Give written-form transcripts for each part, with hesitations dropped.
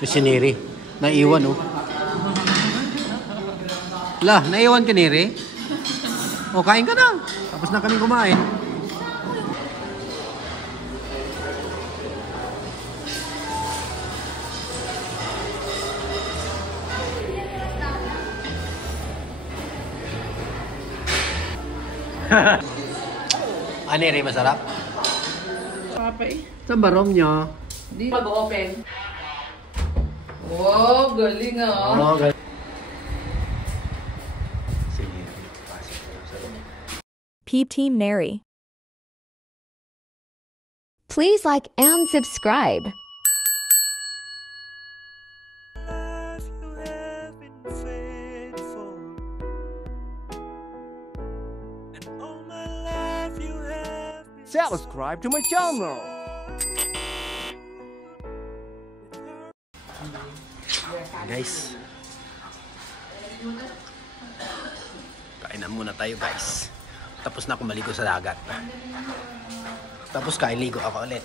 Si Neri. Naiwan, oh. Lah, naiwan ka, Neri? O, kain ka na. Tapos na kami kumain. Neri, masarap? Papa eh. Saan ba room nyo? Hindi mag-open. Wow, galing ah. Oo, galing. P-Team Neri. Please like and subscribe. Subscribe to my channel. Guys, kainan muna tayo guys. Tapos na ako maligo sa dagat. Tapos kailigo ako ulit.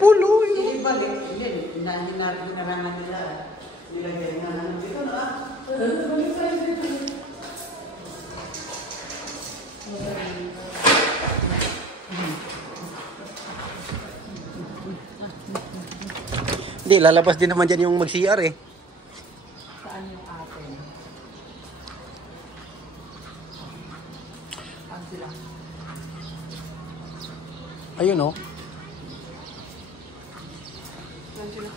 Pulo yun. Ibalik. Hinarangan nila. Nilagay na dito na. Hindi, lalabas din naman dyan yung mag-CR eh. Saan yung atin? Saan sila? Ayun oh. Saan sila?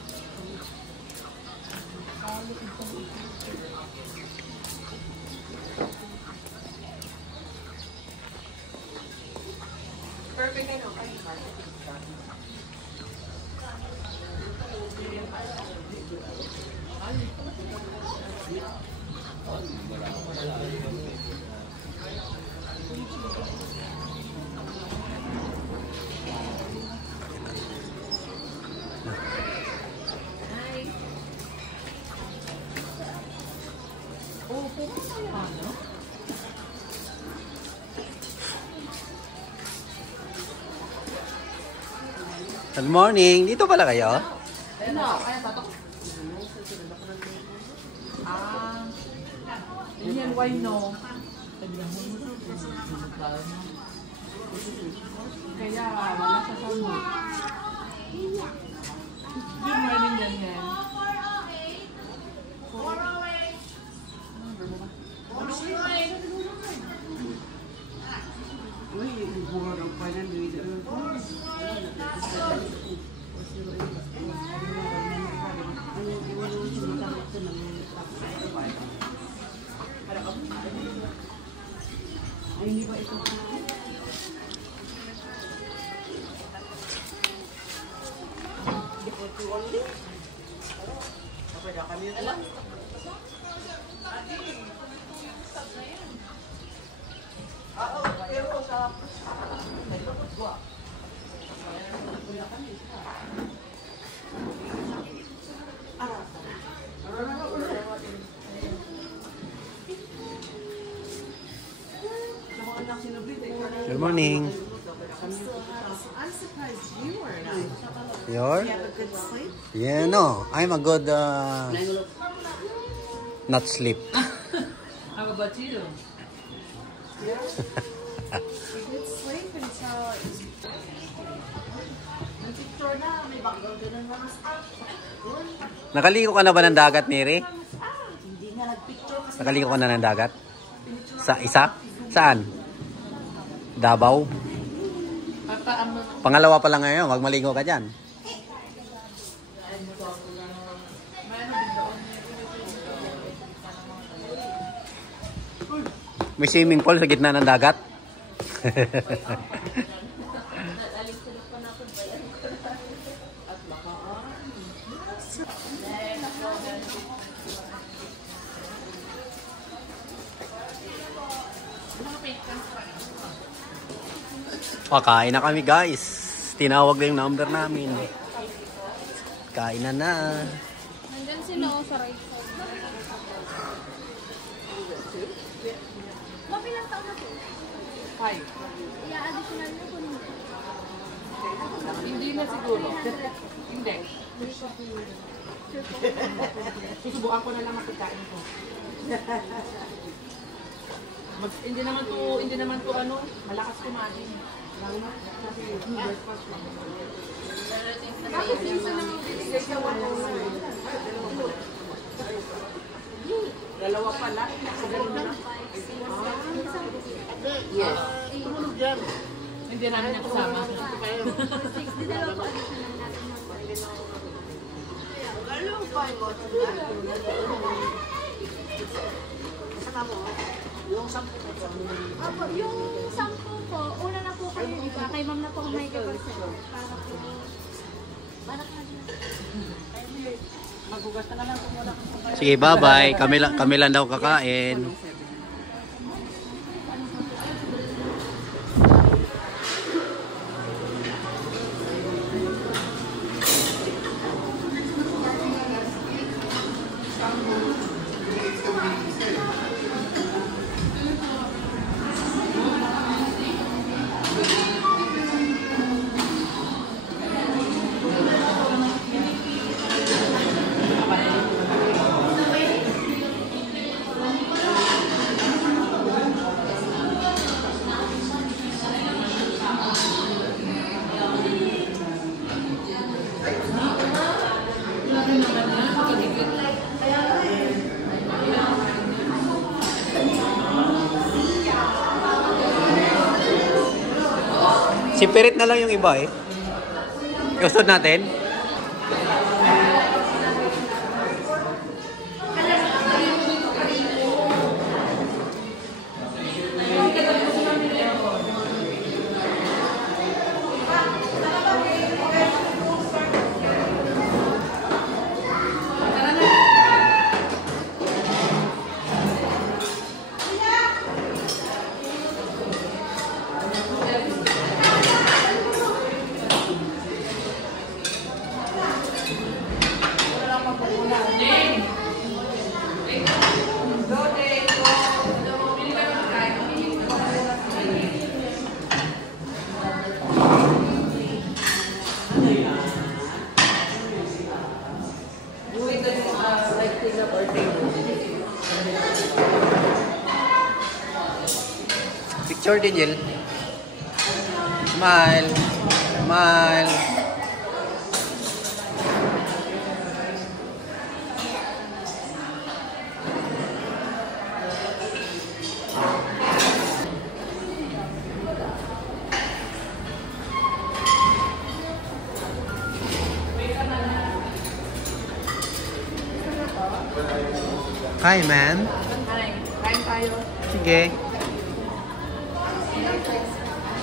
Perfect na no? Good morning. Dito pala kayo? Ano? Kaya tatok? Yan, why no? Kaya wala sa summer. Good morning, ganyan. Uy, buwan ang panan dito. Ay, hindi ba ito? Good morning. I'm surprised you were not. You're? You have a good sleep? Yeah, no. I'm a good not sleep. How about you? You did sleep until nag-picture na. May background din ng mga staff. Nakaligo ka na ba ng dagat, Neri? Hindi nga nag-picture kasi. Nakaligo ka na ng dagat? Sa isa? Saan? Davao? Pangalawa pa lang ngayon. Wag maligo ka dyan. May swimming pool sa gitna ng dagat. Kain na kami guys. Tinawag na yung number namin. Kain na na. Nandyan sila sa right side. Mapilang taon na po? 5. Ia-additional na po nito. Hindi na siguro. Hindi. Susubukan ko na lang makikain ko. Hindi naman to ano, malakas kumain. Kasi breakfast lang. Tapos minsan naman bibigay siya 1 Dalawa pala. Yes. Hindi namin niya kasama. 60 dalawa po additional natin. Opo, yung 10 po, una na po kayo iba. Kay ma'am na po may percent. Para ka Magugas na lang kung wala kang Sige, bye-bye. Kami lang daw kakain. Si Pirit na lang yung iba eh. Usod natin. Picture din, Jill. Smile. Smile. Hi, man. Hi, kain tayo. Sige.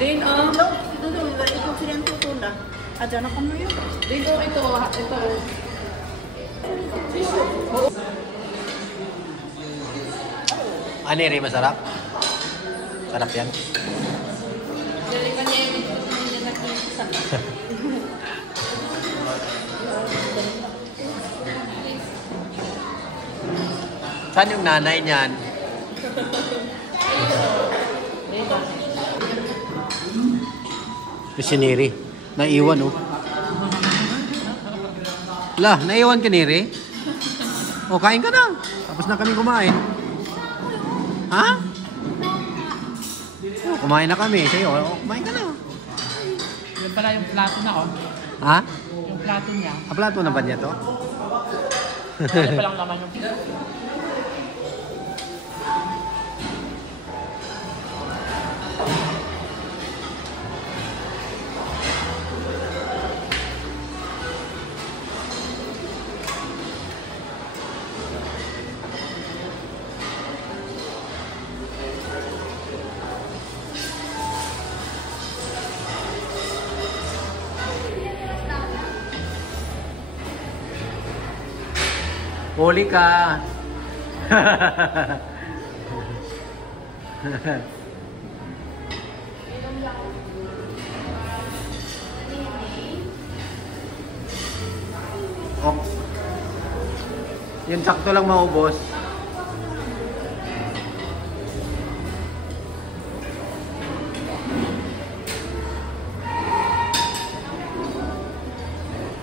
Din, Ito silang tutula. Adyan ako mo yun. Din, ito. Ano rin masarap? Sarap yan. Saan yung nanay niyan? Si Neri. Naiwan oh. Lah, naiwan ka Neri? O, kain ka na. Tapos na kami kumain. Ha? Oh, kumain na kami. Sa'yo, kumain ka na. Yun pala yung plato na, oh. Ha? Yung plato niya. Aplato na ba niya to? Ano palang laman yung Huli ka. Oh. Yun sakto lang maubos.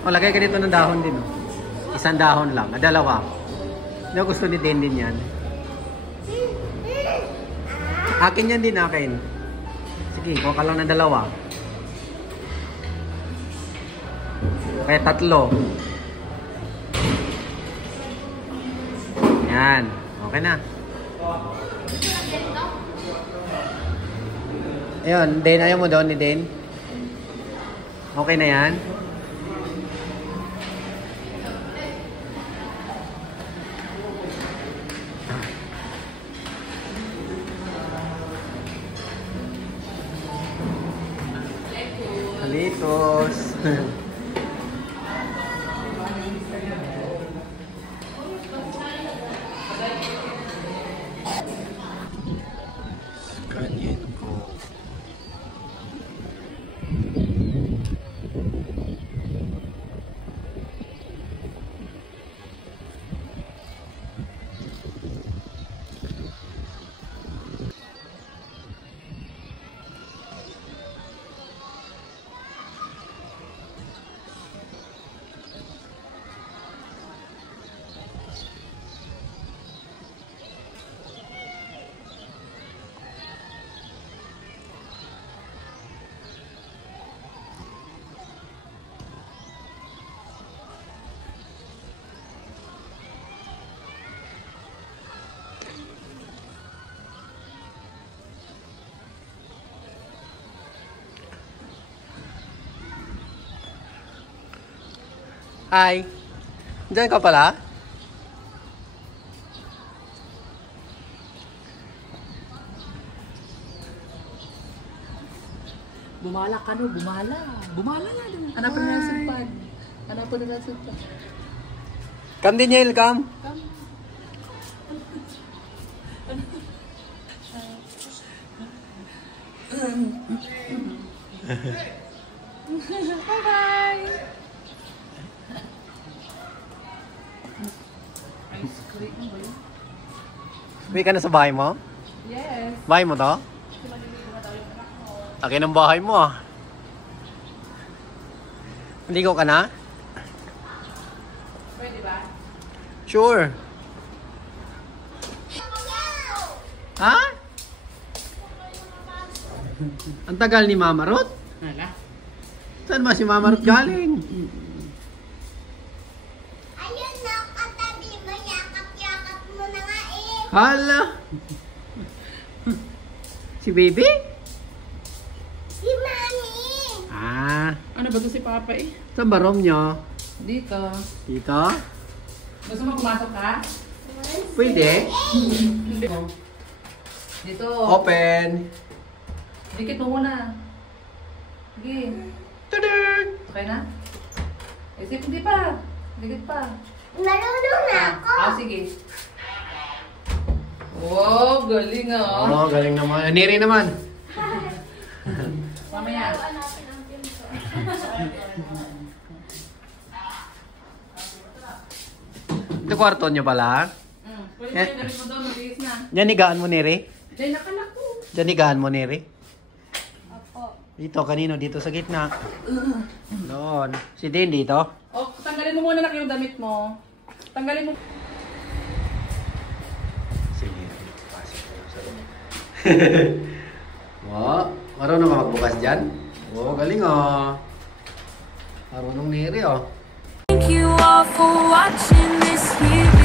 Oh, lagay ka dito ng dahon din. Oh. Isang dahon lang. Dalawa. Hindi gusto ni Den din yan. Akin yan din, akin. Sige, kuha ka lang ng dalawa. Okay, 3. Yan. Okay na. Ayun, Den, ayaw mo doon ni Den? Okay na yan? Halitos. Kanyin ko. Hi. Diyan ka pala? Bumala ka no, bumala. Bumala nga doon. Hanapan na lang sugpad. Hanapan na lang sugpad. Come din, Yael, come. Bye-bye! Ice cream ba yun? Uwi ka na sa bahay mo? Yes. Bahay mo to? Akin ang bahay mo ah. Ligo ka na? Pwede ba? Sure. Ha? Ang tagal ni Mama Ruth? Hala. Saan ba si Mama Ruth galing? Ayun na, katabi mo, yakap-yakap mo na nga eh. Hala. Si baby? Si Mami. Ah. Ano ba to si Papa eh? Saan ba room nyo? Dito. Dito? Gusto mo pumasok ka? Pwede. Dito. Open. Dikit mo muna. Sige. Tudun. Okay na? Isip, hindi pa. Dikit pa. Marunong na ako. Sige. Wow, galing ah. Oh, galing naman. Neri naman. Mamaya. Ito kwarto nyo pala? Pwede mo yung damit mo doon, mabilis na. Diyan higaan mo, Neri? Diyan, nakalako. Diyan higaan mo, Neri? Opo. Dito, kanino? Dito sa gitna. Doon. Si Din dito? O, tanggalin mo muna na yung damit mo. Tanggalin mo. Sige. Pasok ko sa loob. Wow. Marunong ka magbukas dyan? Oh, galing oh. Marunong Neri oh. Thank you all for watching this here.